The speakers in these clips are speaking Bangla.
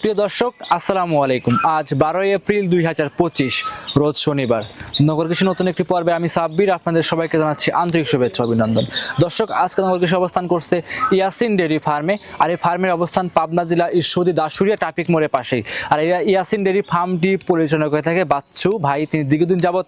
প্রিয় দর্শক, আসসালামু আলাইকুম। আজ বারোই এপ্রিল দুই হাজার পঁচিশ, রোজ শনিবার। নগর কৃষি নতুন একটি পর্বে আমি সাব্বির, আপনাদের সবাইকে জানাচ্ছি আন্তরিক শুভেচ্ছা, অভিনন্দন। দর্শক, আজকে নগর কৃষি অবস্থান করছে ইয়াসিন ডেয়ারি ফার্মে, আর এই ফার্মের অবস্থান পাবনা জেলা ঈশ্বরদী দাসুরিয়া ট্রাফিক মোড়ের পাশেই। আর এই ইয়াসিন ডেয়ারি ফার্মটি পরিচালনা করে থাকে বাচ্চু ভাই, তিনি দীর্ঘদিন যাবৎ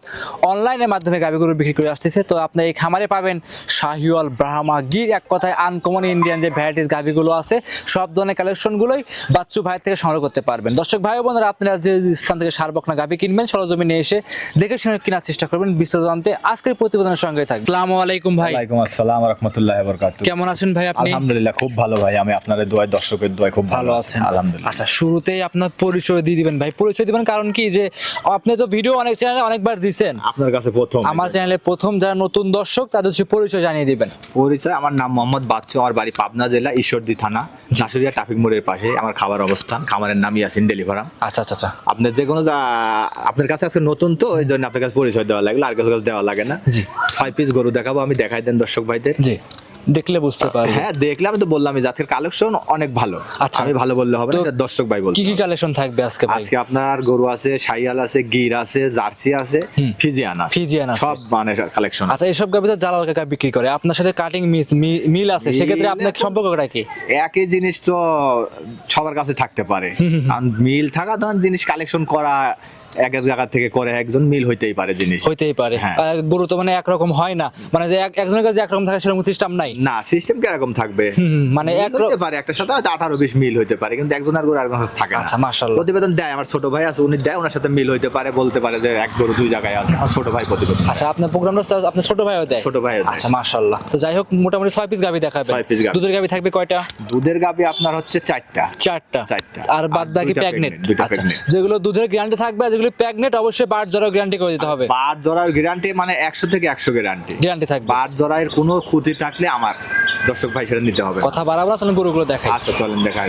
অনলাইনের মাধ্যমে গাভিগরু বিক্রি করে আসতেছে। তো আপনি এই খামারে পাবেন শাহিওয়াল, ব্রাহ্মা, গির, এক কথায় আনকমন ইন্ডিয়ান যে ভ্যারাইটিস গাভিগুলো আছে, সব ধরনের কালেকশনগুলোই বাচ্চু ভাই থেকে সংগ্রহ করতে পারবেন। দর্শক ভাই ও বোনেরা আপনারা যে স্থান থেকে সারবকনা গাভি কিনবেন সরজমিনে এসে দেখে শুনে কেনার চেষ্টা করবেন। বিস্তারিত জানতে আজকের প্রতিবেদনের সঙ্গে থাকবে আসসালামু আলাইকুম ভাই। ওয়ালাইকুম আসসালাম রহমতুল্লাহ বরকাত কেমন আছেন ভাই আপনি? আলহামদুলিল্লাহ খুব ভালো ভাই। আমি আপনাদের দোয়ায় দর্শকের দোয়ায় খুব ভালো আছেন। আলহামদুলিল্লাহ। আচ্ছা শুরুতেই আপনার পরিচয় দিয়ে দিবেন ভাই। পরিচয় দিবেন কারণ কি যে আপনি তো ভিডিও অনেক চ্যানেলে অনেকবার দিছেন। আপনার কাছে প্রথম। আমার চ্যানেলে প্রথম যারা নতুন দর্শক তাদের হচ্ছে পরিচয় জানিয়ে দিবেন। পরিচয় আমার নাম মোহাম্মদ বাচ্চু আমার বাড়ি পাবনা জেলা ঈশ্বরদী থানা শাশুড়িয়া ট্রাফিক মোড়ের পাশে। আমার খাবার অবস্থান খামারের নামই আছেন ডেলিভারাম আচ্ছা আচ্ছা আচ্ছা। আপনার যে কোনো আপনার কাছে আজকে নতুন তো ওই জন্য আপনার কাছে পরিচয় দেওয়া লাগল আর কাছে দেওয়া লাগে না। জি। ছয় পিস গরু দেখাবো আমি দেখাই দেন দর্শক ভাইদের। জি। দেখলে বুঝতে পারবে। হ্যাঁ দেখলাম তো বললাম জাতের কালেকশন অনেক ভালো। আচ্ছা। আমি ভালো বললে হবে না দর্শক ভাই বলতে কি কি কালেকশন থাকবে আজকে ভাই? আজকে আপনার গরু আছে সাইয়াল আছে গির আছে জার্সি আছে। ফিজিয়ান আছে। ফিজিয়ান আছে। সব মানে কালেকশন আচ্ছা এসব গাভিতে জালাল কাকা বিক্রি করে। আপনার সাথে কাটিং মিল আছে? সেক্ষেত্রে আপনার সম্পর্কটা কি? একই জিনিস তো সবার কাছে থাকতে পারে। মিল থাকা ধরুন জিনিস কালেকশন করা এক এক জায়গা থেকে করে একজন মিল হইতেই পারে জিনিস। হইতেই পারে। হ্যাঁ। আর গরু তো মানে একরকম হয় না? মানে যে একজনের কাছে একরকম থাকে সেরকম সিস্টেম নাই? না সিস্টেম কীরকম থাকবে? মানে এক হইতে পারে একটা সাথে হয়তো আঠারো বিশ মিল হইতে পারে কিন্তু একজনের গরু আরেকজনের কাছে থাকে আচ্ছা, মাশাআল্লাহ। প্রতিবেদন দেয় আমার ছোট ভাই আছে উনি দেয় ওনার সাথে মিল হইতে পারে বলতে পারে যে এক গরু দুই জায়গায় আছে আমার ছোট ভাই প্রতিবেদন আচ্ছা আপনার প্রোগ্রামটা আপনার ছোট ভাইও দেয়? ছোট দেয়। আচ্ছা মাশাআল্লাহ। তো যাই হোক মোটামুটি ছয় পিস গাভি দেখাবে। ছয় গাভী। দুধের গাভি থাকবে কয়টা? দুধের গাবি আপনার হচ্ছে চারটা। চারটা। চারটা। আর বাদ বাকি আচ্ছা যেগুলো দুধের গ্যারান্টি থাকবে আর যেগুলো প্যাগনেট অবশ্যই বার ধরার গ্যারান্টি করে দিতে হবে। বার ধরার গ্যারান্টি মানে একশো থেকে একশো গ্যারান্টি গ্যারান্টি থাকবে। বার ধরার কোনো ক্ষতি থাকলে আমার দর্শক ভাই সেটা নিতে হবে। কথা বাড়াবো গুরুগুলো গরুগুলো দেখাই। আচ্ছা চলেন দেখা।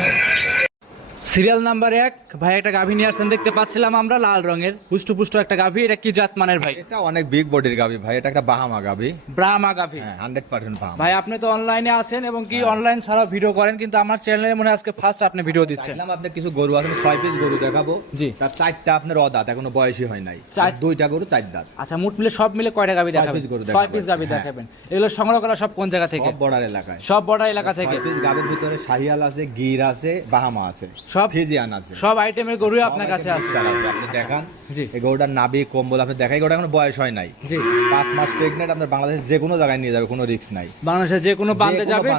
সিরিয়াল নাম্বার এক। ভাই একটা গাভী নিয়ে আসছেন দেখতে পাচ্ছিলাম আমরা লাল রঙের। পুষ্ট পুষ্ট একটা গাভী এটা কি জাত মানের ভাই? এটা অনেক বিগ বডির গাবি ভাই এটা একটা বাহামা গাবি ব্রাহ্মা গাভী। হ্যাঁ হান্ড্রেড পার্সেন্ট বাহামা। ভাই আপনি তো অনলাইনে আছেন এবং কি অনলাইন ছাড়াও ভিডিও করেন কিন্তু আমার চ্যানেলে মনে হয় আজকে ফার্স্ট আপনি ভিডিও দিচ্ছেন। আপনার কিছু গরু আছে ছয় পিস গরু দেখাবো। জি। তার চারটা আপনার অদাঁত এখনও বয়সই হয় নাই। চার- দুইটা গরু চার দাঁত। আচ্ছা মোট মিলে সব মিলে কয়টা গাভী ছয় দেখাবেন? ছয় পিস গাভী হ্যাঁ। দেখাবেন। এগুলো সংগ্রহ করা সব কোন জায়গা থেকে? সব বর্ডার এলাকায়। সব বর্ডার এলাকা থেকে? ছয় পিস গাবির ভিতরে শাহিয়াল আছে গির আছে বাহামা আছে। সব ফিজিয়ান আছে। সব আইটেমের আপনার কাছে আছে। আপনি দেখান। জি। এই গরুটার নাবি কম্বল আপনি দেখাই গরুটা এখনও বয়স হয় নাই। জি। পাঁচ মাস প্রেগনেন্ট আপনার বাংলাদেশের যে কোনো জায়গায় নিয়ে যাবে কোনো রিস্ক নাই। বাংলাদেশে যে কোনো বান্ধে যাবে।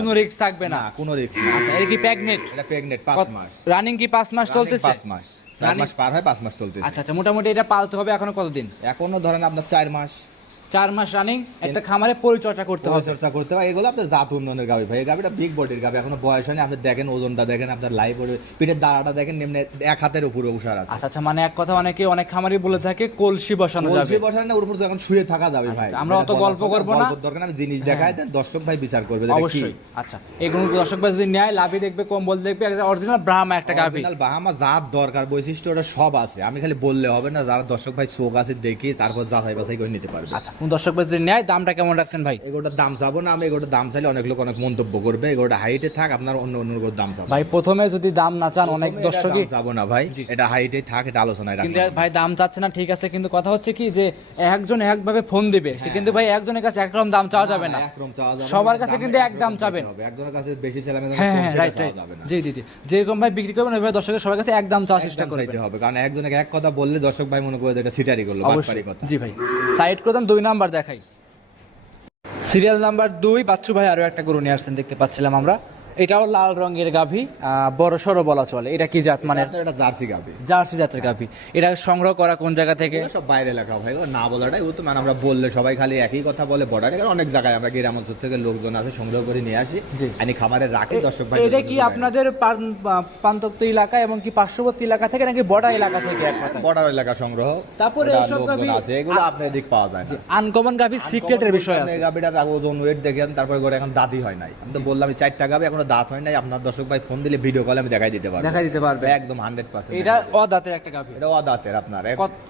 কোনো রিস্ক থাকবে না। না কোনো রিস্ক নাই। আচ্ছা এটা কি প্যাগনেট এটা প্রেগনেন্ট পাঁচ মাস। রানিং কি পাঁচ মাস চলতেছে? পাঁচ মাস। চার মাস পার হয় পাঁচ মাস চলতেছে। আচ্ছা আচ্ছা মোটামুটি এটা পালতে হবে এখনও কতদিন? এখনও ধরেন আপনার চার মাস। চার মাস রানিং একটা খামারে পরিচর্যা করতে হবে। চর্চা করতে হয় এগুলো আপনার জাত উন্নয়নের গাবি ভাই। এই গাবিটা বিগ বডির গাবি। এখনও বয়স হয়নি। আপনি দেখেন ওজনটা দেখেন আপনার লাইভ পিঠের দাঁড়াটা দেখেন নিম্নে এক হাতের উপরে উষার আছে। আচ্ছা আচ্ছা মানে এক কথা অনেকে অনেক খামারি বলে থাকে কলসি বসানো যাবে। কলসি বসায় না ওর উপর যখন শুয়ে থাকা যাবে ভাই। আচ্ছা, আমরা অত গল্প করব না। গল্পের দরকার আমি জিনিস দেখাই দেন দর্শক ভাই বিচার করবে। অবশ্যই। আচ্ছা এগুলো দর্শক ভাই যদি নেয় লাভি দেখবে কম্বল দেখবে অরিজিনাল ব্রাহ্মা একটা গাভি Original বাহামা জাত দরকার বৈশিষ্ট্য ওটা সব আছে। আমি খালি বললে হবে না যারা দর্শক ভাই চোখ আছে দেখি তারপর যাচাই বাছাই করে নিতে পারবে। আচ্ছা দর্শক যদি নেয় দামটা কেমন রাখছেন ভাই? এগুলোটার দাম চাবো না আমি এগুলোটার দাম চাইলে অনেক লোক অনেক মন্তব্য করবে। এগুলোটা হাইটে থাক আপনার অন্য অন্য গরুর দাম চাবো ভাই প্রথমে যদি দাম না চান অনেক দর্শকই দাম না ভাই এটা হাইটে থাক এটা আলোচনায় কিন্তু ভাই দাম চাচ্ছে না ঠিক আছে কিন্তু কথা হচ্ছে কি যে একজন একভাবে ফোন দিবে সে কিন্তু ভাই একজনের কাছে একরকম দাম চাওয়া যাবে না। যাবে না, সবার কাছে কিন্তু এক দাম চাবেন। একজনের কাছে বেশি হ্যাঁ হ্যাঁ রাইট রাইট জি জি জি। যেরকম ভাই বিক্রি করবেন ওইভাবে দর্শকের সবার কাছে এক দাম চাওয়ার চেষ্টা করবেন। হবে কারণ একজনকে এক কথা বললে দর্শক ভাই মনে করে এটা সিটারি করল জি ভাই। সাইড করে দুই নাম্বার দেখাই। সিরিয়াল নাম্বার দুই, বাচ্চু ভাই আরও একটা গরু নিয়ে আসছেন, দেখতে পাচ্ছিলাম আমরা। এটাও লাল রঙের গাভী বড় সড়ো বলা চলে। এটা কি জাত মানে? এটা জার্সি গাবি জার্সি জাতের গাভী। এটা সংগ্রহ করা কোন জায়গা থেকে? সব বাইরে লেখা ভাই না বলাটাই তো মানে আমরা বললে সবাই খালি একই কথা বলে বর্ডারে অনেক জায়গায় আমরা গ্রাম অঞ্চল থেকে লোকজন আছে সংগ্রহ করে নিয়ে আসি। আমি খামারে রাখি দর্শক ভাই এটা কি আপনাদের পান- পা- পান্তক্ত এলাকা এবং কি পার্শ্ববর্তী এলাকা থেকে নাকি বর্ডার এলাকা থেকে বর্ডার এলাকা সংগ্রহ। তারপরে লোকজন আছে এগুলো আপনার এদিক পাওয়া যায় না। আনকমন গাভী সিক্রেটের বিষয় আছে। গাবিটা ওজন ওয়েট দেখেন তারপরে করে এখন দাদি হয় নাই। আমি তো বললাম চারটা গাবি এখন এখনও দাঁত হয় নাই আপনার দর্শক ভাই ফোন দিলে ভিডিও কলে আমি দেখাই দিতে পারব। দেখাই দিতে পারবে। একদম হান্ড্রেড পার্সেন্ট এটা অদাতের একটা গাভী। এটা অদাঁতের আপনার।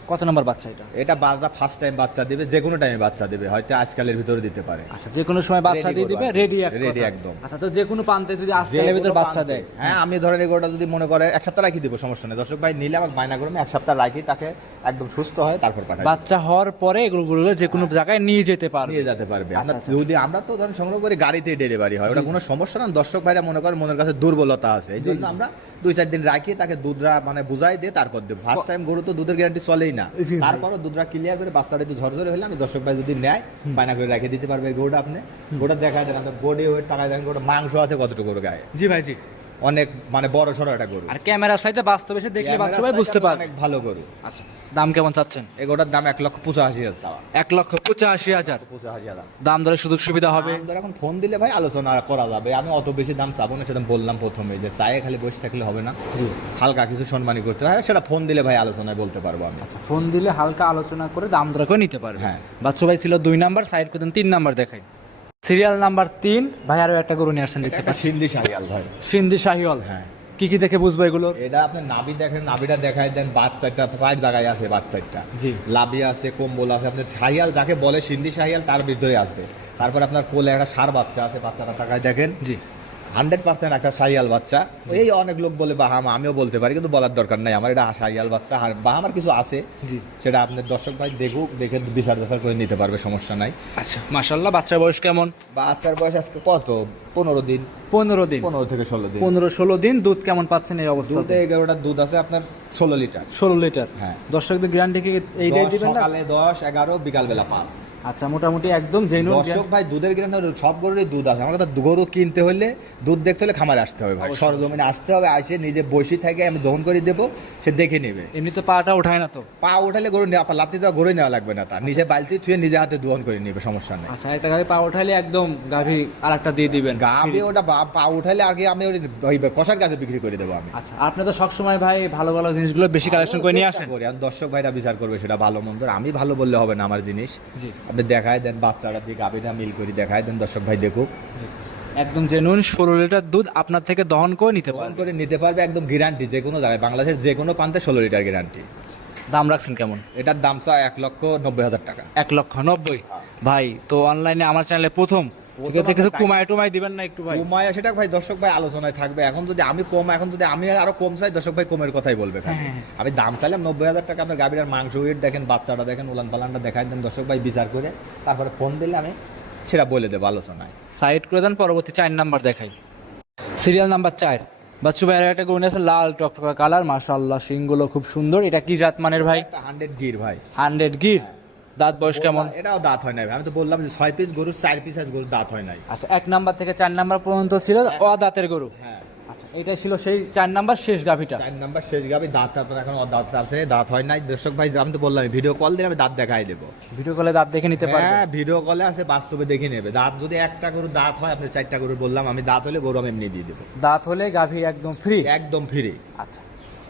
কত- নম্বর বাচ্চা এটা? এটা বাচ্চা ফার্স্ট টাইম বাচ্চা দিবে যে কোনো টাইমে বাচ্চা দিবে হয়তো আজকালের ভিতরে দিতে পারে। আচ্ছা যে কোনো সময় বাচ্চা দিয়ে দিবে একদম। রেডি একদম। আচ্ছা তো যে কোনো প্রান্তে যদি আজকালের ভিতর বাচ্চা দেয়। হ্যাঁ আমি ধরেন এগুলোটা যদি মনে করে এক সপ্তাহ রাখি দিব সমস্যা নেই। দর্শক ভাই নিলে আমার বায়না করে এক সপ্তাহ রাখি তাকে একদম সুস্থ হয় তারপর পাঠাই বাচ্চা হওয়ার পরে এগুলো গুলো যে কোনো জায়গায় নিয়ে যেতে পারবে। নিয়ে যেতে পারবে। আমরা আচ্ছা, যদি আমরা তো ধরেন সংগ্রহ করে গাড়িতে ডেলিভারি হয় ওটা কোনো সমস্যা না। দর্শক ভাইরা মনে করেন মনের কাছে দুর্বলতা আছে। এই জন্য আমরা দুই চার দিন রাখি তাকে দুধরা মানে বুঝাই দিয়ে তারপর দেবো। ফার্স্ট টাইম গরু তো দুধের গ্যারান্টি চলেই না। তারপরও দুধরা ক্লিয়ার করে বাচ্চাটা একটু ঝরঝরে হলে আমি দর্শক ভাই যদি নেয় বায়না করে রেখে দিতে পারবে গরুটা আপনি। গোটা দেখা দেন আপনার বডি ওয়েট টাকা দেখেন গোটা মাংস আছে কতটুকু গায়ে? জি ভাই জি। অনেক মানে বড় সড়ো একটা গরু। আর ক্যামেরার সাইডে বাস্তবে এসে দেখলে ভাই বুঝতে পারবে। অনেক ভালো গরু। আচ্ছা দাম কেমন চাচ্ছেন? এই গরুটার দাম এক লক্ষ পঁচাশি হাজার চাওয়া। এক লক্ষ পঁচাশি হাজার। পঁচাশি হাজার। দাম দরে সুযোগ সুবিধা হবে? আমাদের এখন ফোন দিলে ভাই আলোচনা করা যাবে। আমি অত বেশি দাম চাবো না সেটা বললাম প্রথমে যে চায়ে খালি বসে থাকলে হবে না। হালকা কিছু সম্মানী করতে হয় সেটা ফোন দিলে ভাই আলোচনায় বলতে পারব আমি। আচ্ছা ফোন দিলে হালকা আলোচনা করে দাম দর করে নিতে পারবে। হ্যাঁ। বাচ্চু ভাই ছিল দুই নাম্বার সাইড করে তিন নাম্বার দেখাই। সিরিয়াল নাম্বার তিন। ভাই আরও একটা গরু নিয়ে আসছেন দেখতে পাচ্ছি। সিন্ধি শাহিয়াল ভাই। সিন্ধি শাহিয়াল হ্যাঁ। কি কি দেখে বুঝব এগুলো? এটা আপনি নাবি দেখেন নাবিটা দেখায় দেন বাচ্চাটা পায়ের জায়গায় আছে বাচ্চাটা জি। লাভি আছে কম্বল আছে আপনার শাহিয়াল যাকে বলে সিন্ধি শাহিয়াল তার ভিতরে আসবে। তারপর আপনার কোলে একটা সার বাচ্চা আছে বাচ্চাটা তাকায় দেখেন। জি। হান্ড্রেড পার্সেন্ট একটা সাইয়াল বাচ্চা। এই অনেক লোক বলে বাহামা আমিও বলতে পারি কিন্তু বলার দরকার নাই। আমার এটা সাইয়াল বাচ্চা আর বাহামার কিছু আছে। জি। সেটা আপনার দর্শক ভাই দেখুক দেখে বিচার বিচার করে নিতে পারবে সমস্যা নাই। আচ্ছা মাসাল্লাহ বাচ্চার বয়স কেমন? বাচ্চার বয়স আজকে কত? পনেরো দিন। পনেরো দিন। পনেরো থেকে ষোলো দিন। পনেরো ষোলো দিন দুধ কেমন পাচ্ছেন এই অবস্থাতে? দুধে এগারোটা দুধ আছে আপনার ষোলো লিটার। ষোলো লিটার। হ্যাঁ। দর্শকদের গ্যারান্টি কি এইটাই দিবেন সকালে দশ এগারো বিকাল বেলা পাঁচ। আচ্ছা মোটামুটি একদম জেনুইন দর্শক ভাই দুধের গ্রাম সব গরুরই দুধ আছে। আমার কথা গরু কিনতে হলে দুধ দেখতে হলে খামারে আসতে হবে ভাই। সরজমিনে আসতে হবে আসে নিজে বসে থেকে আমি দহন করে দেবো সে দেখে নেবে। এমনি তো পাটা ওঠায় না তো? পা উঠালে গরু নেওয়া লাত্তি দেওয়া গরুই নেওয়া লাগবে না তার নিজে বালতি ছুঁয়ে নিজে হাতে দোহন করে নেবে সমস্যা নেই। আচ্ছা একটা গাড়ি পা ওঠাইলে একদম গাভী আর একটা দিয়ে দিবেন। গাবে ওটা পা উঠালে আগে আমি ওই কষার কাছে বিক্রি করে দেবো আমি। আচ্ছা আপনি তো সবসময় ভাই ভালো ভালো জিনিসগুলো বেশি কালেকশন করে নিয়ে আসেন। করি, দর্শক ভাইরা বিচার করবে সেটা ভালো মন্দ আমি ভালো বললে হবে না আমার জিনিস। আপনি দেখায় দেন বাচ্চাটা দিয়ে গাবিটা মিল করে দেখায় দেন দর্শক ভাই দেখুক। একদম জেনুইন ষোলো লিটার দুধ আপনার থেকে দহন করে নিতে পারবে। করে নিতে পারবে একদম গ্যারান্টি যে কোনো জায়গায় বাংলাদেশের যে কোনো প্রান্তে ষোলো লিটার গ্যারান্টি দাম রাখছেন কেমন? এটার দাম চা এক লক্ষ নব্বই হাজার টাকা। এক লক্ষ নব্বই? ভাই তো অনলাইনে আমার চ্যানেলে প্রথম। ঠিক আছে, কিছু কুমায় দিবেন না একটু ভাই। কমায় সেটা ভাই দর্শক ভাই আলোচনায় থাকবে। এখন যদি আমি কম এখন যদি আমি আরও কম চাই দর্শক ভাই কমের কথাই বলবে। হ্যাঁ, হ্যাঁ। আমি দাম চাইলাম নব্বই হাজার টাকা আপনার গাভীর মাংস ওয়েট দেখেন বাচ্চাটা দেখেন উলান পালানটা দেখাই দেন দর্শক ভাই বিচার করে। তারপরে ফোন দিলে আমি সেটা বলে দেবো আলোচনায়। সাইড করে দেন পরবর্তী চার নাম্বার দেখাই। সিরিয়াল নাম্বার চার। বাচ্চু ভাইয়ের একটা গরু আছে লাল টকটকা কালার মাশাআল্লাহ শিংগুলো খুব সুন্দর। এটা কি জাত মানের ভাই? হান্ড্রেড গির ভাই। হান্ড্রেড গির? দাঁত বয়স কেমন? এটাও দাঁত হয় নাই আমি তো বললাম যে ছয় পিস গরু চার পিস আজ গরু দাঁত হয় নাই। আচ্ছা এক নাম্বার থেকে চার নাম্বার পর্যন্ত ছিল অ দাঁতের গরু। হ্যাঁ। আচ্ছা এটা ছিল সেই চার নাম্বার শেষ গাভিটা। চার নাম্বার শেষ গাবি দাঁত আপনার এখন দাঁত আছে দাঁত হয় নাই। দর্শক ভাই আমি তো বললাম ভিডিও কল দিলে আমি দাঁত দেখাই দেবো। ভিডিও কলে দাঁত দেখে নিতে পারবে। হ্যাঁ ভিডিও কলে আছে বাস্তবে দেখে নেবে। দাঁত যদি একটা গরু দাঁত হয় আপনি চারটা গরু বললাম আমি দাঁত হলে গরু আমি এমনি দিয়ে দেবো। দাঁত হলে গাভি একদম ফ্রি একদম ফ্রি আচ্ছা।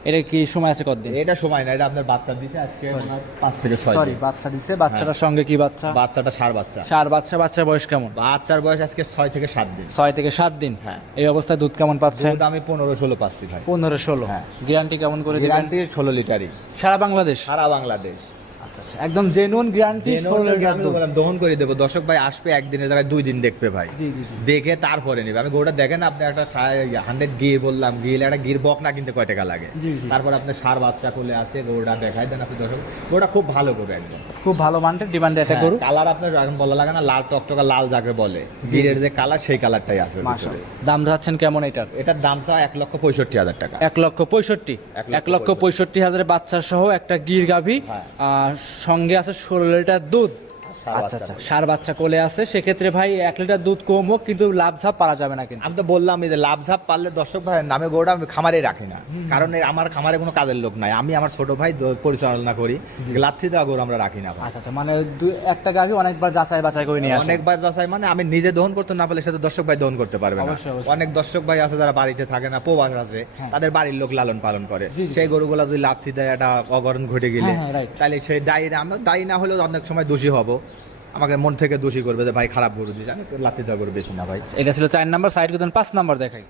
এটা কি সময় আছে কতদিন? এটা সময় না এটা আপনার বাচ্চা দিছে আজকে হয় পাঁচ থেকে ছয় সরি বাচ্চা দিছে বাচ্চাটার সঙ্গে কি বাচ্চা? বাচ্চাটা সার বাচ্চা। সার বাচ্চা বাচ্চার বয়স কেমন? বাচ্চার বয়স আজকে ছয় থেকে সাত দিন। ছয় থেকে সাত দিন? হ্যাঁ। এই অবস্থায় দুধ কেমন পাচ্ছেন দুধ আমি পনেরো ষোলো পাচ্ছি ভাই। পনেরো ষোলো। হ্যাঁ। গ্যারান্টি কেমন করে গ্যারান্টি ষোলো লিটারই। সারা বাংলাদেশ? সারা বাংলাদেশ। একদম জেনুইন লিটার আমি দুধ। বললাম, দহন করে দেবো। দর্শক ভাই আসবে একদিনের জায়গায় দুই দিন দেখবে ভাই। দেখে তারপরে নেবে। আমি গরুটা দেখেন আপনি একটা হান্ড্রেড বললাম একটা গির বক না কিনতে কয় টাকা লাগে। তারপর আপনার সার বাচ্চা কোলে আছে গরুটা দেখাই দেন আপনি দর্শক। গরুটা খুব ভালো গরু একদম। খুব ভালো মানের ডিমান্ডে একটা গরু। কালার আপনার এখন বলা লাগে না লাল টকটকা লাল যাকে বলে। গিরের যে কালার সেই কালারটাই আছে দাম যাচ্ছেন কেমন এটার? এটার দাম চা এক লক্ষ পঁয়ষট্টি হাজার টাকা। এক লক্ষ পঁয়ষট্টি। এক লক্ষ পঁয়ষট্টি হাজারের বাচ্চা সহ একটা গির গাভী। হ্যাঁ। আর সঙ্গে আছে ষোলো লিটার দুধ। আচ্ছা আচ্ছা। সার বাচ্চা কোলে আছে সেক্ষেত্রে ভাই এক লিটার দুধ কম হোক কিন্তু লাভ ঝাপ পারা যাবে না কিন্তু। আমি তো বললাম যে লাভ ঝাপ পারলে দর্শক ভাই নামে গরুটা আমি খামারে রাখি না। কারণ আমার খামারে কোনো কাজের লোক নাই। আমি আমার ছোট ভাই পরিচালনা করি। লাথি দেওয়া গরু আমরা রাখি না আচ্ছা আচ্ছা মানে একটা গাভী অনেকবার যাচাই বাছাই করে নিয়ে অনেকবার যাচাই মানে আমি নিজে দহন করতে না পারলে সেটা দর্শক ভাই দহন করতে পারবে না। অনেক দর্শক ভাই আছে যারা বাড়িতে থাকে না প্রবাস আছে হ্যাঁ। তাদের বাড়ির লোক লালন পালন করে। সেই গরুগুলা যদি লাথি দেয় একটা অগরণ ঘটে গেলে হ্যাঁ, হ্যাঁ. তাহলে সেই দায়ী না আমরা দায়ী না হলেও অনেক সময় দোষী হব। আমাকে মন থেকে দোষী করবে যে, ভাই, খারাপ গরু দিয়েছে আমি লাত্তি দেওয়া গরু বেশি না, ভাই। এটা ছিল চার নাম্বার সাইড গুদন পাঁচ নাম্বার দেখাই।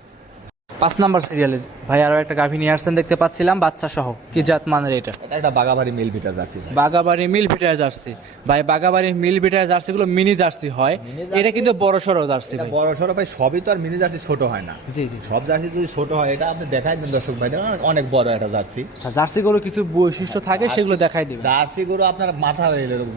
পাঁচ নাম্বার সিরিয়ালে ভাই আরও একটা গাভী নিয়ে আসছেন দেখতে পাচ্ছিলাম বাচ্চা সহ কি জাত মানের এটা? এটা একটা বাগাবাড়ি মিল ভিটা জার্সি বাগাবাড়ি মিল ভিটায় জার্সি। ভাই বাগাবাড়ি মিল ভিটায় জার্সি গুলো মিনি জার্সি হয়। এটা কিন্তু বড় সড়ো জার্সি ভাই। বড় সড়ো ভাই সবই তো আর মিনি জার্সি ছোট হয় না। জি জি। সব জার্সি যদি ছোট হয় এটা আপনি দেখাই দেন দর্শক ভাই অনেক বড় একটা জার্সি। আচ্ছা, জার্সি গুলো কিছু বৈশিষ্ট্য থাকে সেগুলো দেখাই দিবেন। জার্সি গরু আপনার মাথা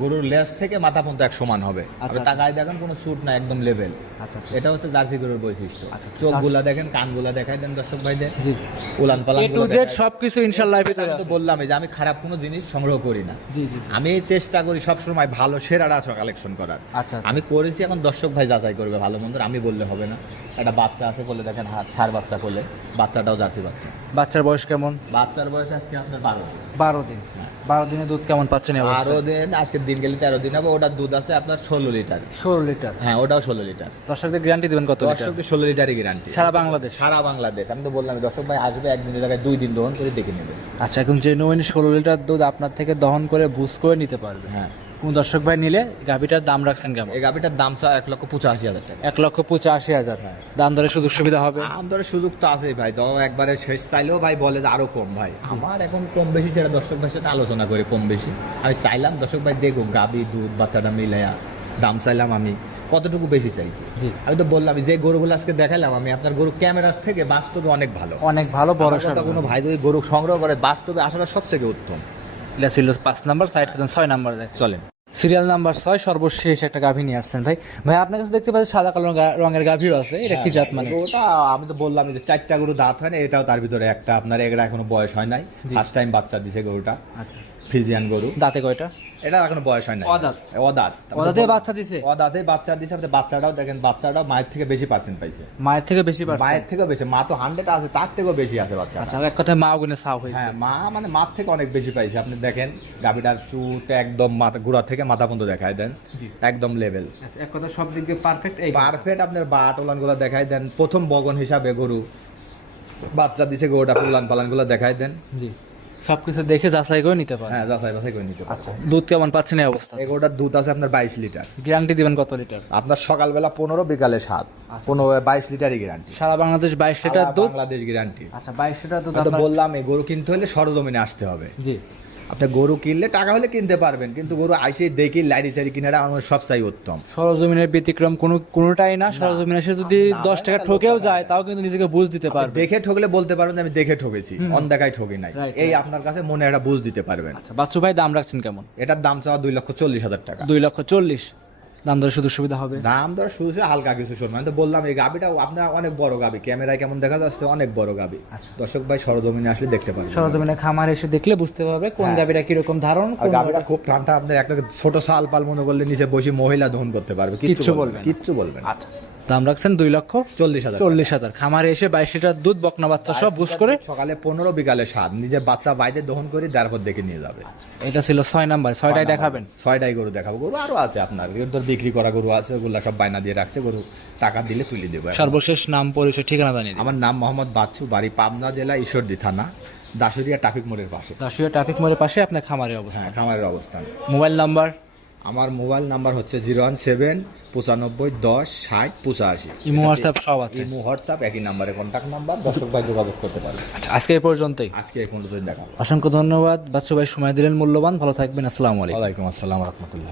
গরুর লেজ থেকে মাথা পর্যন্ত এক সমান হবে। আচ্ছা, আপনি তাকায় দেখেন কোনো স্যুট না একদম লেভেল আচ্ছা এটা হচ্ছে জার্সি গরুর বৈশিষ্ট্য। আচ্ছা, চোখগুলা দেখেন কানগুলা দেখাই দেন দর্শক ভাইদের। জি। উলান পালান টু জেড সবকিছু ইনশাআল্লাহ ভিতরে আমি তো আছে। বললাম যে আমি খারাপ কোনো জিনিস সংগ্রহ করি না। জি জি জি। আমি চেষ্টা করি সবসময় ভালো সেরাটা কালেকশন করার। আচ্ছা আমি করেছি এখন দর্শক ভাই যাচাই করবে ভালো মন্দ। আমি বললে হবে না। একটা বাচ্চা আছে বলে দেখেন হাত সার বাচ্চা করলে বাচ্চাটাও জার্সি বাচ্চা। বাচ্চার বয়স কেমন? বাচ্চার বয়স আজকে আপনার বারো দিন। বারো দিন। বারো দিনে দুধ কেমন পাচ্ছেন বারো দিন আজকের দিন গেলে তেরো দিন হবে। ওটার দুধ আছে আপনার ষোলো লিটার। ষোলো লিটার। হ্যাঁ ওটাও ষোলো লিটার। দর্শকদের গ্যারান্টি দিবেন কত দর্শককে ষোলো লিটারই গ্যারান্টি সারা বাংলাদেশ? সারা বাংলাদেশ আমি তো বললাম দর্শক ভাই আসবে একদিনের জায়গায় দুই দিন দহন করে দেখে নেবে। আচ্ছা এখন জেনুইন ষোলো লিটার দুধ আপনার থেকে দহন করে বুঝ করে নিতে পারবে। হ্যাঁ। কোন দর্শক ভাই নিলে গাভিটার দাম রাখছেন কেমন? এই গাভিটার দাম এক লক্ষ পঁচাশি হাজার টাকা। এক লক্ষ পঁচাশি হাজার। দাম দরে সুযোগ সুবিধা হবে? আমদারের সুযোগ তো আছেই ভাই। তো একবারে শেষ চাইলেও ভাই বলে যে আরও কম ভাই। আমার এখন কম বেশি সেটা দর্শক ভাইয়ের সাথে আলোচনা করি কম বেশি। আমি চাইলাম দর্শক ভাই দেখো গাবি দুধ বাচ্চাটা মিলাইয়া দাম চাইলাম আমি। কতটুকু বেশি চাইছি? আমি তো বললাম যে গরুগুলো আজকে দেখালাম আমি আপনার গরু ক্যামেরার থেকে বাস্তবে অনেক ভালো। অনেক ভালো বড় কোনো ভাই যদি গরু সংগ্রহ করে বাস্তবে আসাটা সবথেকে উত্তম। এটা ছিল পাঁচ নাম্বার সাইড ছয় নাম্বার। চলেন। সিরিয়াল নাম্বার ছয় সর্বশেষ একটা গাভী নিয়ে আসছেন ভাই। ভাই আপনার কাছে দেখতে পাচ্ছি সাদা কালো রঙের গাভীও আছে এটা কি জাত মানে? ওটা আমি তো বললাম যে চারটা গরু দাঁত হয় না এটাও তার ভিতরে একটা। আপনার এগুলা এখনও বয়স হয় নাই। ফার্স্ট টাইম বাচ্চা দিছে গরুটা। আচ্ছা। ফিজিয়ান গরু। দাঁতে কয়টা? এটা এখনও বয়স হয় নাই। অদাঁত। অদাত। বাচ্চা দিছে? অদাতে বাচ্চা দিছে আপনি বাচ্চাটাও দেখেন বাচ্চাটাও মায়ের থেকে বেশি পার্সেন্ট পাইছে। মায়ের থেকে বেশি মায়ের থেকেও বেশি মা তো হান্ড্রেড আছে তার থেকেও বেশি আছে বাচ্চা আচ্ছা এক কথায় মা গুনে সাও হয়েছে। হ্যাঁ মা মানে মার থেকে অনেক বেশি পাইছে। আপনি দেখেন গাবিটার চুট একদম মাথা গোড়া থেকে মাথা পর্যন্ত দেখায় দেন। একদম লেভেল আচ্ছা, এক কথা সব দিক দিয়ে পারফেক্ট পারফেক্ট আপনার বাটগুলো দেখাই দেন। প্রথম বগন হিসাবে গরু বাচ্চা দিছে গরুটা উলান পালানগুলো দেখাই দেন। জি। সবকিছু দেখে যাচাই করে নিতে পারেন হ্যাঁ যাচাই বাছাই করে নিতে পারেন আচ্ছা দুধ কেমন পাচ্ছেন এই অবস্থা? এগোটার দুধ আছে আপনার বাইশ লিটার। গ্যারান্টি দিবেন কত লিটার? আপনার সকালবেলা পনেরো বিকালে সাত। পনেরো বাইশ লিটারই গ্যারান্টি সারা বাংলাদেশ বাইশ লিটার দুধ? বাংলাদেশ গ্যারান্টি আচ্ছা বাইশ লিটার দুধ বললাম এই গরু কিনতে হলে সরজমিনে আসতে হবে। জি। আপনি গরু কিনলে টাকা হলে কিনতে পারবেন কিন্তু গরু আইসে দেখি লাইরি সাইরি কিনাটা আমার সব চাই উত্তম। সরজমিনের ব্যতিক্রম কোনো কোনোটাই না। সরজমিনে সে যদি দশ টাকা ঠকেও যায় তাও কিন্তু নিজেকে বুঝ দিতে পারবে। দেখে ঠকলে বলতে পারবেন যে আমি দেখে ঠকেছি অন্ধকায় ঠকি নাই। এই আপনার কাছে মনে একটা বুঝ দিতে পারবেন। আচ্ছা বাচ্চু ভাই দাম রাখছেন কেমন? এটার দাম চাওয়া দুই লক্ষ চল্লিশ হাজার টাকা। দুই লক্ষ চল্লিশ। দাম দরে সুযোগ সুবিধা হবে? দাম ধর শুধু হালকা কিছু আমি তো বললাম এই গাবিটা আপনার অনেক বড় গাবি। ক্যামেরায় কেমন দেখা যাচ্ছে অনেক বড় গাবি। আচ্ছা। দর্শক ভাই সরজমিনে আসলে দেখতে পারেন সরজমিনে খামার এসে দেখলে বুঝতে পারবে কোন হ্যাঁ। গাবিটা কীরকম ধারণ গাবিটা খুব টানটা আপনার একটা ছোট সাল পাল মনে করলে নিচে বসে মহিলা দহন করতে পারবে। কিচ্ছু বলবেন। কিচ্ছু বলবেন আচ্ছা। দাম রাখছেন দুই লক্ষ চল্লিশ হাজার চল্লিশ হাজার। খামারে এসে বাইশ লিটার দুধ বকনা বাচ্চা সব বুঝ করে সকালে পনেরো বিকালে সাত নিজে বাচ্চা বাইরে দহন করে তারপর দেখে নিয়ে যাবে। এটা ছিল ছয় নাম্বার ছয়টাই দেখাবেন। ছয়টাই গরু দেখাবো। গরু আরও আছে আপনার। তোর বিক্রি করা গরু আছে ওগুলা সব বায়না দিয়ে রাখছে। গরু টাকা দিলে তুলে দেবো সর্বশেষ নাম পরিচয় ঠিকানা দিন। আমার নাম মোহাম্মদ বাচ্চু বাড়ি পাবনা জেলা ঈশ্বরদী থানা দাসুরিয়া ট্রাফিক মোড়ের পাশে। দাসিয়া ট্রাফিক মোড়ের পাশে আপনার খামারের অবস্থা। হ্যাঁ খামারের অবস্থান। মোবাইল নাম্বার আমার মোবাইল নাম্বার হচ্ছে জিরো ওয়ান সেভেন পঁচানব্বই দশ ষাট পঁচাশি। ইমো হোয়াটসঅ্যাপ সব আছে। ইমো হোয়াটসঅ্যাপ একই নাম্বারে কন্ট্যাক্ট নাম্বার দর্শক ভাই যোগাযোগ করতে পারবে। আচ্ছা আজকে এই পর্যন্তই। আজকে এই পর্যন্তই দেখা অসংখ্য ধন্যবাদ। বাচ্চু ভাই সময় দিলেন মূল্যবান। ভালো থাকবেন। আসসালামু আলাইকুম। আসসালাম রহমতুল্লাহ।